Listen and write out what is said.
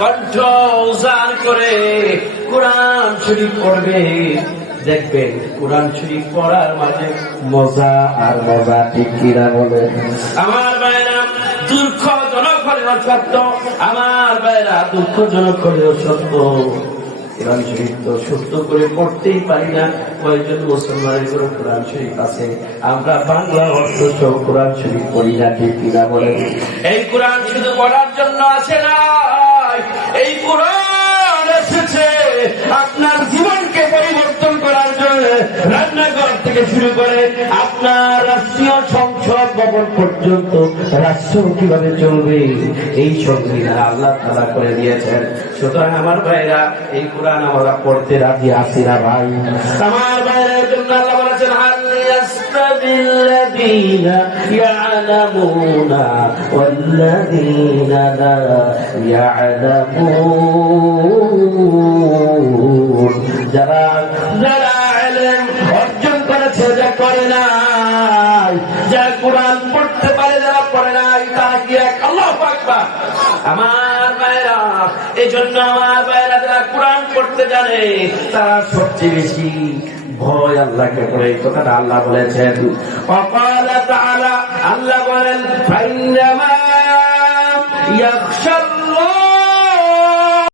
কণ্ঠ উজাড় করে কোরআন শরীফ পড়বে, দেখবেন কোরআন শরীফ পড়ার মাঝে মজা আর মজা, ঠিক কিনা বলে? আমার ভাইরা দুঃখজনক হলেও সত্য, আমার ভাইরা দুঃখজনক হলেও সত্য, কোরআন শরীফ তো সত্য করে পড়তেই পারি না। কয়েকজন মুসলমানের করে কোরআন শরীফ আছে, আমরা বাংলা অর্থ সহ কোরআন শরীফ পড়ি না, ঠিক কিনা বলেন? এই কোরআন শুধু পড়ার জন্য আছে না, এই কোরআন এসেছে আপনার জীবনকে পরিবর্তন করার জন্য। রান্নাঘর থেকে শুরু করে আপনার রাষ্ট্রীয় সংসদ ভবন পর্যন্ত রাষ্ট্র কিভাবে চলবে এই সংবিধান আল্লাহ তাআলা করে দিয়েছেন। সুতরাং আমার ভাইরা এই কোরআন আমরা পড়তে রাজি আছি না ভাই? আমার ভাইয়ের জন্য আল্লাহ বলেছেন, হাল ইয়াস্তাবিল্লাযীনা ইয়া'লামুনা ওয়াল্লাযীনা লা ইয়া'লামুন। যারা ইলম অর্জন করেছে, যা করে নাই, যা কোরআন পড়তে পারে, যারা পড়ে নাই, তারা কি এক? আল্লাহু আকবার। আমার ভাইরা এই জন্য আমার ভাইরা যারা কোরআন পড়তে জানে তারা সবচেয়ে বেশি ভয় আল্লাহকে করে। এই কথাটা আল্লাহ বলেছেন। ওয়াকালা তাআলা, আল্লাহ বলেন, ফাইন্নামা ইয়াখশা